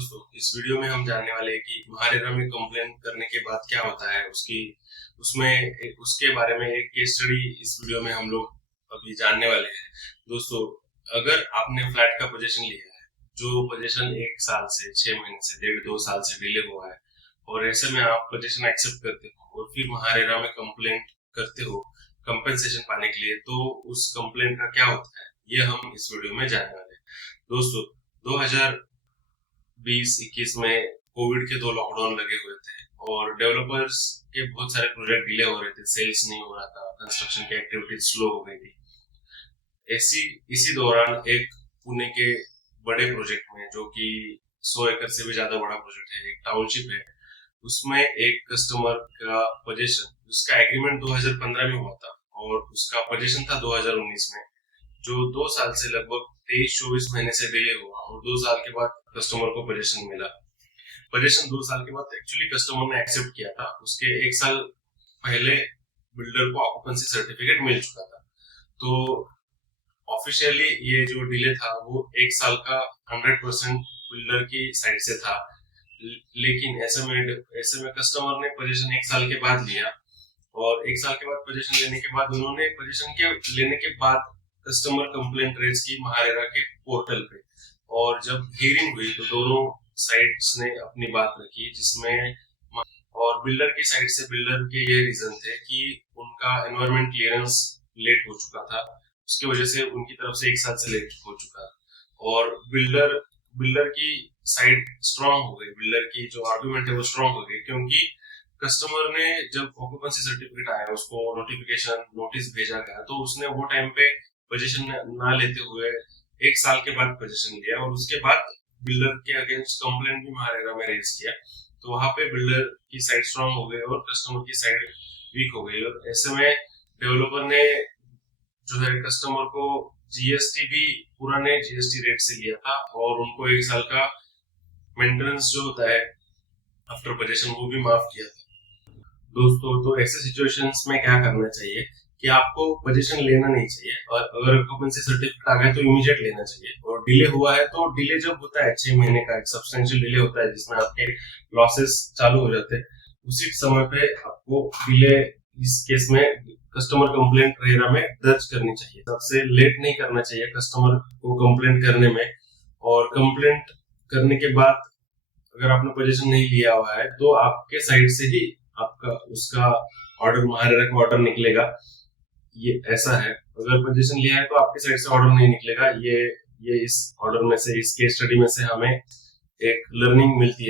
दोस्तों, इस वीडियो में हम जानने वाले हैं कि महारेरा में कंप्लेन करने के बाद क्या होता है उसके बारे में एक केस स्टडी इस वीडियो में हम लोग अभी जानने वाले हैं। दोस्तों, अगर आपने फ्लैट का पोजीशन लिया है, जो पोजीशन 1 साल से 6 महीने से 1.5 2 साल से डिले हुआ है और ऐसे में आप पोजीशन एक्सेप्ट करते हो और फिर महारेरा में कंप्लेंट करते हो कंपेंसेशन पाने के लिए, तो उस कंप्लेंट का क्या होता है ये हम इस वीडियो में जानने वाले हैं। दोस्तों, 2020-21 में कोविड के 2 लॉकडाउन लगे हुए थे और डेवलपर्स के बहुत सारे प्रोजेक्ट डिले हो रहे थे, सेल्स नहीं हो रहा था, कंस्ट्रक्शन की एक्टिविटीज स्लो हो गई थी। इसी दौरान एक पुणे के बड़े प्रोजेक्ट में, जो कि 100 एकड़ से भी ज्यादा बड़ा प्रोजेक्ट है, एक टाउनशिप है, उसमें एक कस्टमर का पोजीशन, उसका एग्रीमेंट 2015 में हुआ था और उसका पोजीशन था 2019 में, जो 2 साल से लगभग 23-24 महीने से डिले हुआ और 2 साल के बाद कस्टमर को पोजीशन मिला। पोजीशन 2 साल के बाद एक्चुअली कस्टमर ने एक्सेप्ट किया था, उसके 1 साल पहले बिल्डर को ऑक्यूपेंसी सर्टिफिकेट मिल चुका था। तो ऑफिशियली ये जो डिले था वो 1 साल का 100% बिल्डर की साइड से था, लेकिन ऐसे में कस्टमर ने पोजीशन 1 साल के बाद लिया और 1 साल के बाद पोजीशन लेने के बाद उन्होंने पोजीशन के लेने के बाद कस्टमर कंप्लेंट रेज की महारेरा के पोर्टल पे, और जब हियरिंग हुई तो दोनों साइड्स ने अपनी बात रखी, जिसमें और बिल्डर की साइड से बिल्डर के ये रीजन थे कि उनका एनवायरमेंट क्लियरेंस लेट हो चुका था, उसकी वजह से उनकी तरफ से 1 साल से लेट हो चुका और बिल्डर की साइड स्ट्रांग हो गई, बिल्डर की जो आर्गुमेंट है वो स्ट्रांग हो गई, क्योंकि कस्टमर ने जब ऑक्यूपेंसी सर्टिफिकेट आया, उसको नोटिफिकेशन नोटिस भेजा गया, तो उसने वो टाइम पे पोजीशन ना लेते हुए 1 साल के बाद पोजीशन लिया और उसके बाद बिल्डर के अगेंस्ट कंप्लेंट भी महारेरा में रेज किया। तो वहां पे बिल्डर की साइड स्ट्रांग हो गई और कस्टमर की साइड वीक हो गई और ऐसे में डेवलपर ने जो है कस्टमर को जीएसटी भी पुराने जीएसटी रेट से लिया था और उनको 1 साल का मेंटेनेंस जो होता है आफ्टर पोजीशन वो भी माफ किया था। दोस्तों, तो ऐसे सिचुएशंस में क्या करना चाहिए कि आपको पोजीशन लेना नहीं चाहिए, और अगर ऑक्यूपेंसी सर्टिफिकेट आ गया तो इमीडिएट लेना चाहिए, और डिले हुआ है तो डिले जब होता है 6 महीने का एक सब्सटेंशियल डिले होता है जिसमें आपके लॉसेस चालू हो जाते हैं, उसी समय पे आपको डिले इस केस में कस्टमर कंप्लेंट रेरा में दर्ज करनी चाहिए। सबसे लेट नहीं करना चाहिए कस्टमर को कंप्लेंट करने में, और कंप्लेंट करने के बाद अगर आपने पोजीशन नहीं लिया हुआ है तो आपके साइड से ही आपका उसका ऑर्डर, महारेरा का ऑर्डर निकलेगा। ये ऐसा है, अगर पोजीशन लिया है तो आपके साइड से ऑर्डर नहीं निकलेगा। ये इस ऑर्डर में से, इस केस स्टडी में से हमें एक लर्निंग मिलती है।